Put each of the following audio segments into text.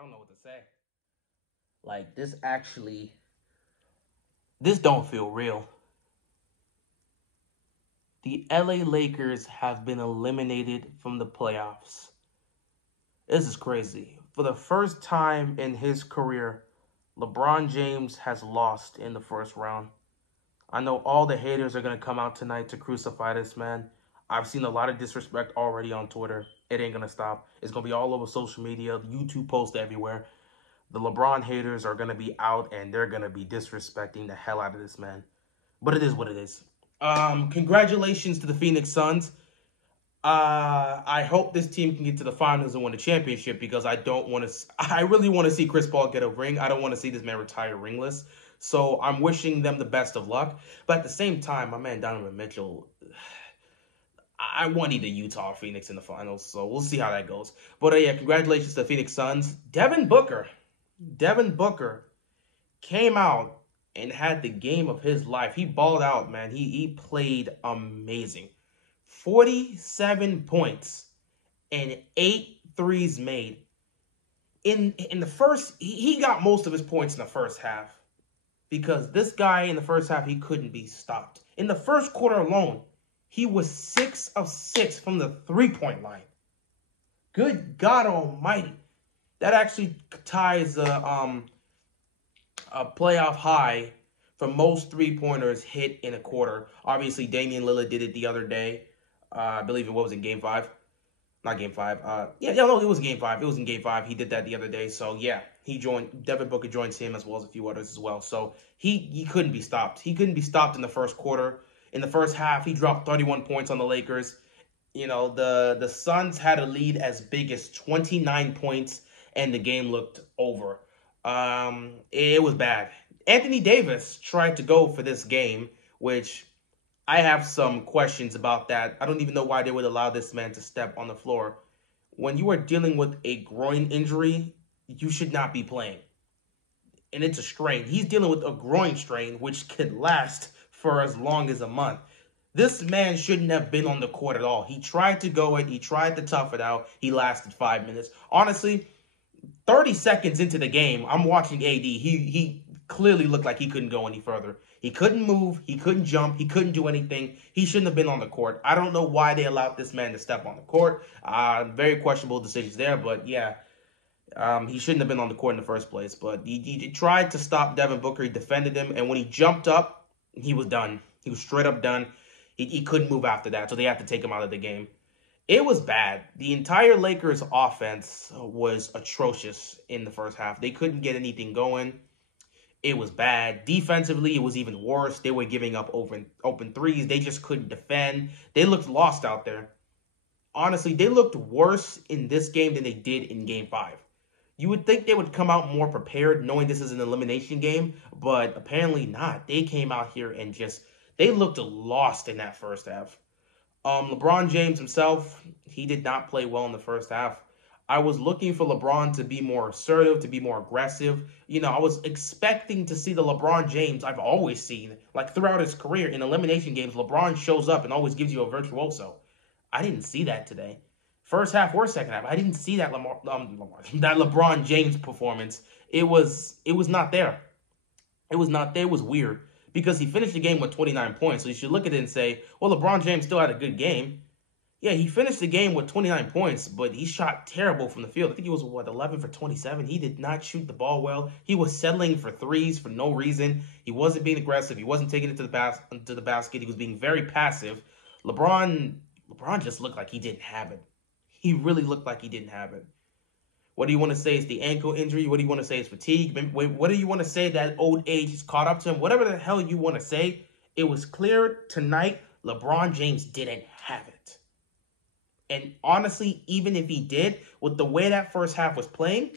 don't know what to say. Like, this don't feel real. The LA Lakers have been eliminated from the playoffs. This is crazy. For the first time in his career, LeBron James has lost in the first round. I know all the haters are going to come out tonight to crucify this man. I've seen a lot of disrespect already on Twitter. It ain't going to stop. It's going to be all over social media, YouTube posts everywhere. The LeBron haters are going to be out and they're going to be disrespecting the hell out of this man. But it is what it is. Congratulations to the Phoenix Suns. I hope this team can get to the finals and win the championship because I don't want to. I really want to see Chris Paul get a ring. I don't want to see this man retire ringless. So I'm wishing them the best of luck. But at the same time, my man Donovan Mitchell, I want either Utah or Phoenix in the finals. So we'll see how that goes. But yeah, congratulations to the Phoenix Suns. Devin Booker came out and had the game of his life. He balled out, man. He played amazing. 47 points and 8 threes made. In the first, he got most of his points in the first half because this guy in the first half, he couldn't be stopped. In the first quarter alone, he was 6 of 6 from the three-point line. Good God almighty. That actually ties a playoff high for most three-pointers hit in a quarter. Obviously, Damian Lillard did it the other day. I believe it was in Game 5. Not Game 5. It was Game 5. It was in Game 5. He did that the other day. So, yeah, Devin Booker joins him as well as a few others as well. So, he couldn't be stopped. He couldn't be stopped in the first quarter. In the first half, he dropped 31 points on the Lakers. You know, the Suns had a lead as big as 29 points, and the game looked over. It was bad. Anthony Davis tried to go for this game, which I have some questions about that. I don't even know why they would allow this man to step on the floor. When you are dealing with a groin injury, you should not be playing. And it's a strain. He's dealing with a groin strain, which could last for as long as a month. This man shouldn't have been on the court at all. He tried to go it. He tried to tough it out. He lasted 5 minutes. Honestly, 30 seconds into the game, I'm watching AD. He clearly looked like he couldn't go any further. He couldn't move. He couldn't jump. He couldn't do anything. He shouldn't have been on the court. I don't know why they allowed this man to step on the court. Very questionable decisions there, but yeah. He shouldn't have been on the court in the first place. But he tried to stop Devin Booker. He defended him, and when he jumped up, he was done. He was straight up done. He couldn't move after that, so they had to take him out of the game. It was bad. The entire Lakers offense was atrocious in the first half. They couldn't get anything going. It was bad. Defensively, it was even worse. They were giving up open threes. They just couldn't defend. They looked lost out there. Honestly, they looked worse in this game than they did in Game 5. You would think they would come out more prepared knowing this is an elimination game, but apparently not. They came out here and they looked lost in that first half. LeBron James himself, he did not play well in the first half. I was looking for LeBron to be more assertive, to be more aggressive. You know, I was expecting to see the LeBron James I've always seen. Like throughout his career in elimination games, LeBron shows up and always gives you a virtuoso. I didn't see that today. First half or second half, I didn't see that that LeBron James performance. It was not there. It was not there. It was weird because he finished the game with 29 points. So you should look at it and say, well, LeBron James still had a good game. Yeah, he finished the game with 29 points, but he shot terrible from the field. I think he was, 11 for 27? He did not shoot the ball well. He was settling for threes for no reason. He wasn't being aggressive. He wasn't taking it to the basket. He was being very passive. LeBron just looked like he didn't have it. He really looked like he didn't have it. What do you want to say is the ankle injury? What do you want to say is fatigue? What do you want to say that old age has caught up to him? Whatever the hell you want to say, it was clear tonight LeBron James didn't have it. And honestly, even if he did, with the way that first half was playing,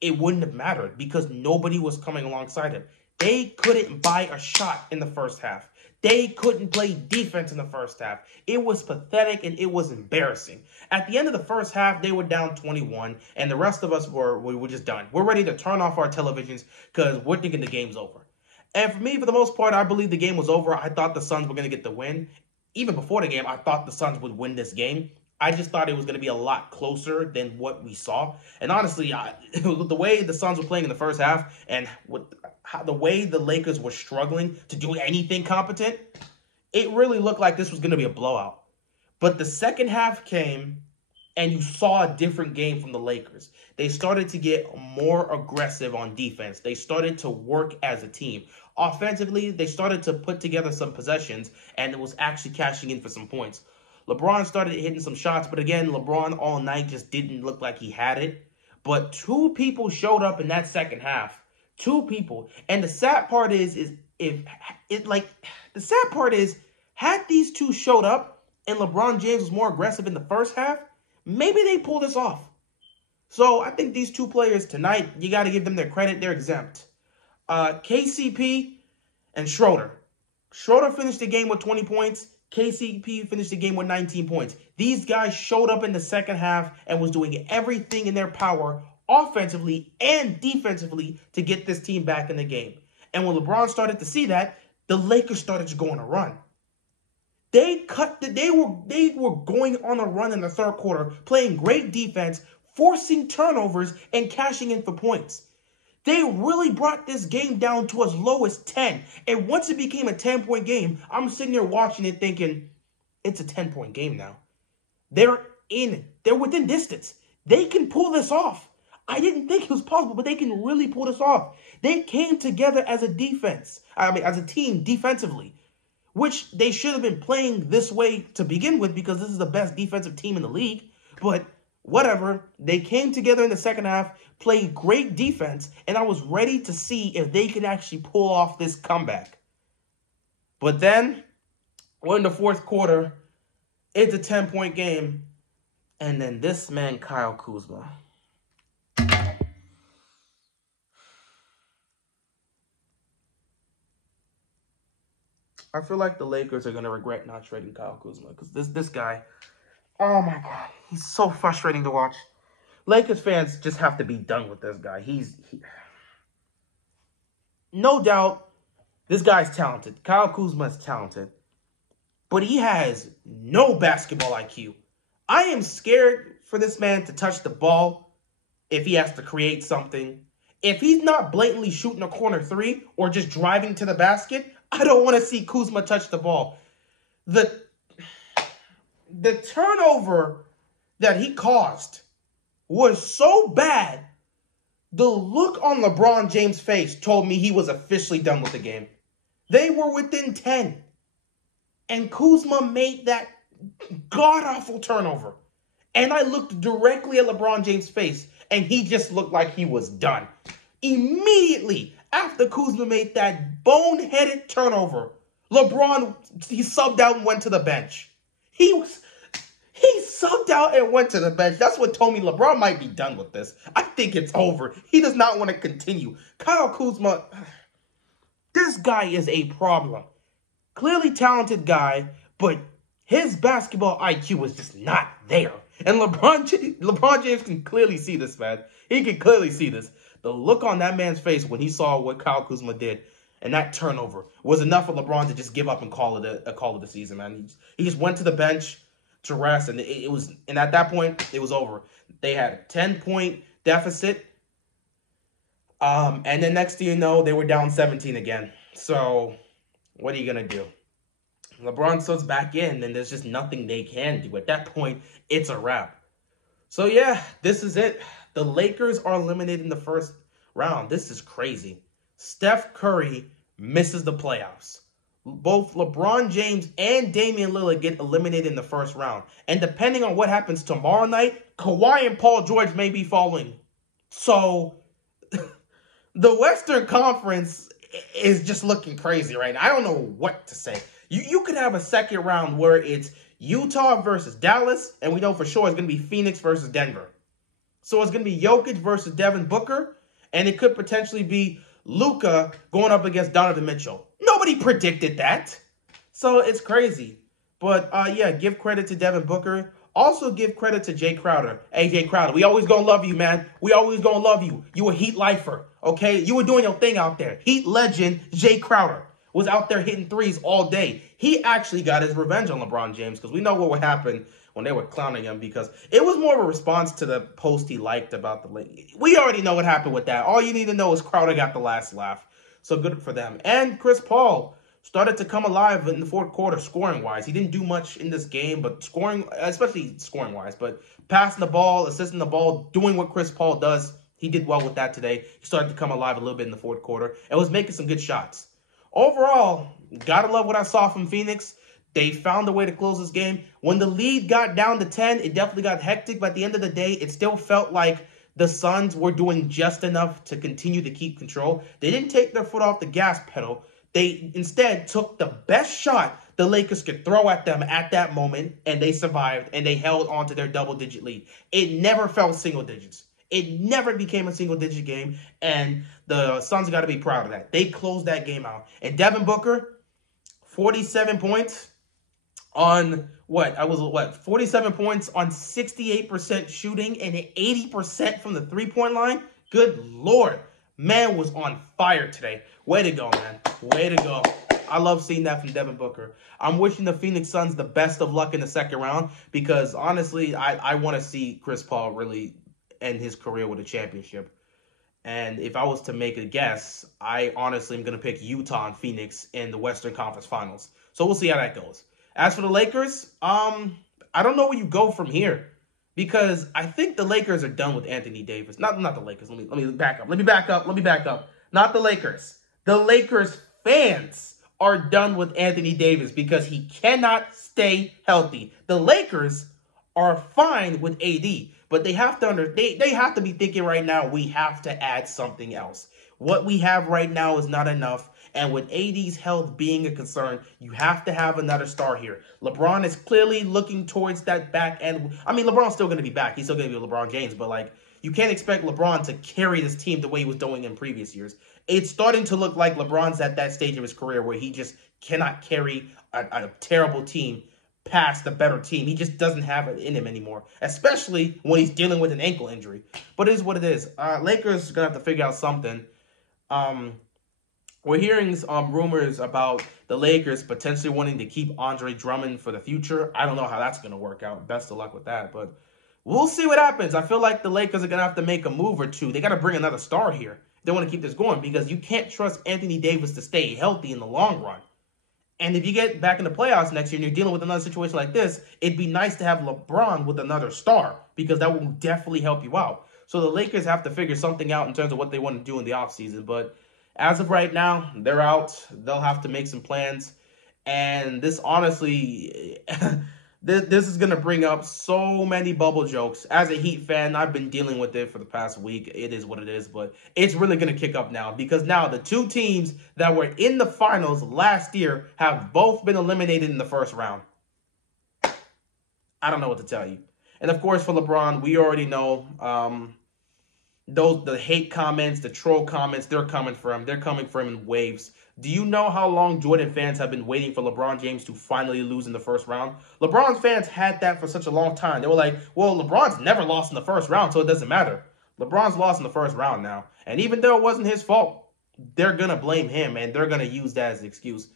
it wouldn't have mattered because nobody was coming alongside him. They couldn't buy a shot in the first half. They couldn't play defense in the first half. It was pathetic and it was embarrassing. At the end of the first half, they were down 21, and the rest of us were just done. We're ready to turn off our televisions because we're thinking the game's over. And for me, for the most part, I believe the game was over. I thought the Suns were going to get the win. Even before the game, I thought the Suns would win this game. I just thought it was going to be a lot closer than what we saw. And honestly, the way the Suns were playing in the first half and the way the Lakers were struggling to do anything competent, it really looked like this was going to be a blowout. But the second half came, and you saw a different game from the Lakers. They started to get more aggressive on defense. They started to work as a team. Offensively, they started to put together some possessions, and it was actually cashing in for some points. LeBron started hitting some shots, but again, LeBron all night just didn't look like he had it. But two people showed up in that second half. Two people. And the sad part is had these two showed up and LeBron James was more aggressive in the first half, maybe they pull this off. So I think these two players tonight, you got to give them their credit. They're exempt. KCP and Schroeder. Schroeder finished the game with 20 points. KCP finished the game with 19 points. These guys showed up in the second half and was doing everything in their power offensively and defensively to get this team back in the game. And when LeBron started to see that, the Lakers started to go on a run. They were going on a run in the third quarter, playing great defense, forcing turnovers, and cashing in for points. They really brought this game down to as low as 10. And once it became a 10-point game, I'm sitting here watching it thinking, it's a 10-point game now. They're within distance. They can pull this off. I didn't think it was possible, but they can really pull this off. They came together as a team defensively, which they should have been playing this way to begin with because this is the best defensive team in the league. But whatever, they came together in the second half, played great defense, and I was ready to see if they could actually pull off this comeback. But then, we're in the fourth quarter, it's a 10-point game, and then this man, Kyle Kuzma. I feel like the Lakers are going to regret not trading Kyle Kuzma because this guy, oh my God, he's so frustrating to watch. Lakers fans just have to be done with this guy. No doubt, this guy's talented. Kyle Kuzma is talented, but he has no basketball IQ. I am scared for this man to touch the ball if he has to create something. If he's not blatantly shooting a corner three or just driving to the basket, I don't want to see Kuzma touch the ball. The turnover that he caused was so bad, the look on LeBron James' face told me he was officially done with the game. They were within 10. And Kuzma made that god-awful turnover. And I looked directly at LeBron James' face, and he just looked like he was done. Immediately after Kuzma made that boneheaded turnover, LeBron, he subbed out and went to the bench. He subbed out and went to the bench. That's what told me LeBron might be done with this. I think it's over. He does not want to continue. Kyle Kuzma, this guy is a problem. Clearly talented guy, but his basketball IQ is just not there. And LeBron James can clearly see this, man. He can clearly see this. The look on that man's face when he saw what Kyle Kuzma did and that turnover was enough for LeBron to just give up and call it a season, man. He just went to the bench to rest, and and at that point it was over. They had a 10-point deficit, and then next thing you know, they were down 17 again. So what are you gonna do? LeBron starts back in, and there's just nothing they can do. At that point, it's a wrap. So yeah, this is it. The Lakers are eliminated in the first round. This is crazy. Steph Curry misses the playoffs. Both LeBron James and Damian Lillard get eliminated in the first round. And depending on what happens tomorrow night, Kawhi and Paul George may be falling. So the Western Conference is just looking crazy right now. I don't know what to say. You could have a second round where it's Utah versus Dallas, and we know for sure it's going to be Phoenix versus Denver. So it's going to be Jokic versus Devin Booker, and it could potentially be Luka going up against Donovan Mitchell. Nobody predicted that. So it's crazy. But yeah, give credit to Devin Booker. Also give credit to Jay Crowder. Hey, Jay Crowder, we always going to love you, man. We always going to love you. You a Heat lifer, okay? You were doing your thing out there. Heat legend Jay Crowder was out there hitting threes all day. He actually got his revenge on LeBron James because we know what would happen when they were clowning him because it was more of a response to the post he liked about the league. We already know what happened with that. All you need to know is Crowder got the last laugh. So good for them. And Chris Paul started to come alive in the fourth quarter scoring-wise. He didn't do much in this game, but scoring, especially scoring-wise, but passing the ball, assisting the ball, doing what Chris Paul does, he did well with that today. He started to come alive a little bit in the fourth quarter and was making some good shots. Overall, gotta love what I saw from Phoenix. They found a way to close this game. When the lead got down to 10, it definitely got hectic, but at the end of the day, it still felt like the Suns were doing just enough to continue to keep control. They didn't take their foot off the gas pedal. They instead took the best shot the Lakers could throw at them at that moment, and they survived, and they held on to their double-digit lead. It never felt single digits. It never became a single-digit game, and the Suns got to be proud of that. They closed that game out. And Devin Booker, 47 points on 47 points on 68% shooting and 80% from the three-point line? Good Lord. Man was on fire today. Way to go, man. Way to go. I love seeing that from Devin Booker. I'm wishing the Phoenix Suns the best of luck in the second round because, honestly, I want to see Chris Paul really end his career with a championship. And if I was to make a guess, I honestly am going to pick Utah and Phoenix in the Western Conference Finals. So we'll see how that goes. As for the Lakers, I don't know where you go from here because I think the Lakers are done with Anthony Davis. Not the Lakers. Let me back up. Let me back up. Not the Lakers. The Lakers fans are done with Anthony Davis because he cannot stay healthy. The Lakers are fine with AD, but they have to they have to be thinking right now, we have to add something else. What we have right now is not enough. And with AD's health being a concern, you have to have another star here. LeBron is clearly looking towards that back end. I mean, LeBron's still going to be back. He's still going to be LeBron James. But, like, you can't expect LeBron to carry this team the way he was doing in previous years. It's starting to look like LeBron's at that stage of his career where he just cannot carry a terrible team past the better team. He just doesn't have it in him anymore, especially when he's dealing with an ankle injury. But it is what it is. Lakers are going to have to figure out something. We're hearing rumors about the Lakers potentially wanting to keep Andre Drummond for the future. I don't know how that's going to work out. Best of luck with that. But we'll see what happens. I feel like the Lakers are going to have to make a move or two. They got to bring another star here. They want to keep this going because you can't trust Anthony Davis to stay healthy in the long run. And if you get back in the playoffs next year and you're dealing with another situation like this, it'd be nice to have LeBron with another star because that will definitely help you out. So the Lakers have to figure something out in terms of what they want to do in the offseason. But as of right now, they're out. They'll have to make some plans. And this honestly, this is going to bring up so many bubble jokes. As a Heat fan, I've been dealing with it for the past week. It is what it is. But it's really going to kick up now because now the two teams that were in the finals last year have both been eliminated in the first round. I don't know what to tell you. And, of course, for LeBron, we already know the hate comments, the troll comments, they're coming for him. They're coming for him in waves. Do you know how long Jordan fans have been waiting for LeBron James to finally lose in the first round? LeBron fans had that for such a long time. They were like, well, LeBron's never lost in the first round, so it doesn't matter. LeBron's lost in the first round now. And even though it wasn't his fault, they're going to blame him, and they're going to use that as an excuse.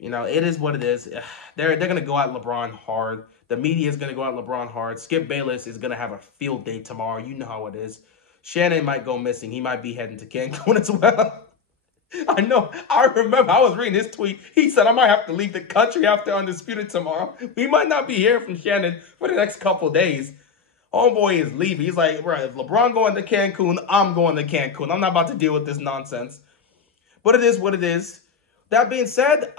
You know, it is what it is. They're going to go at LeBron hard. The media is going to go at LeBron hard. Skip Bayless is going to have a field day tomorrow. You know how it is. Shannon might go missing. He might be heading to Cancun as well. I know. I remember I was reading his tweet. He said, I might have to leave the country after Undisputed tomorrow. We might not be hearing from Shannon for the next couple of days. Homeboy is leaving. He's like, right, if LeBron going to Cancun, I'm going to Cancun. I'm not about to deal with this nonsense. But it is what it is. That being said,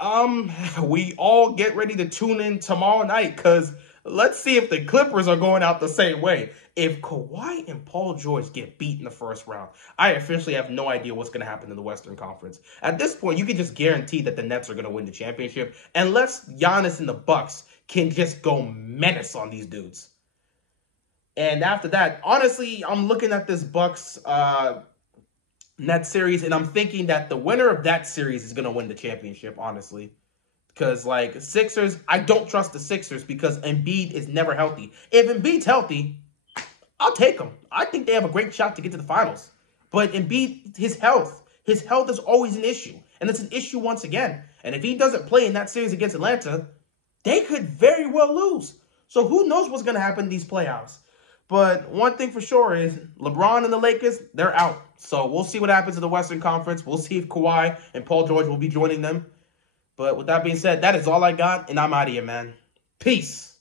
we all get ready to tune in tomorrow night because let's see if the Clippers are going out the same way. If Kawhi and Paul George get beat in the first round, I officially have no idea what's going to happen in the Western Conference. At this point, you can just guarantee that the Nets are going to win the championship unless Giannis and the Bucks can just go menace on these dudes. And after that, honestly, I'm looking at this Bucks Nets series, and I'm thinking that the winner of that series is going to win the championship, honestly. Because, like, Sixers, I don't trust the Sixers because Embiid is never healthy. If Embiid's healthy, I'll take him. I think they have a great shot to get to the finals. But Embiid, his health is always an issue. And it's an issue once again. And if he doesn't play in that series against Atlanta, they could very well lose. So who knows what's going to happen in these playoffs. But one thing for sure is LeBron and the Lakers, they're out. So we'll see what happens in the Western Conference. We'll see if Kawhi and Paul George will be joining them. But with that being said, that is all I got, and I'm out of here, man. Peace.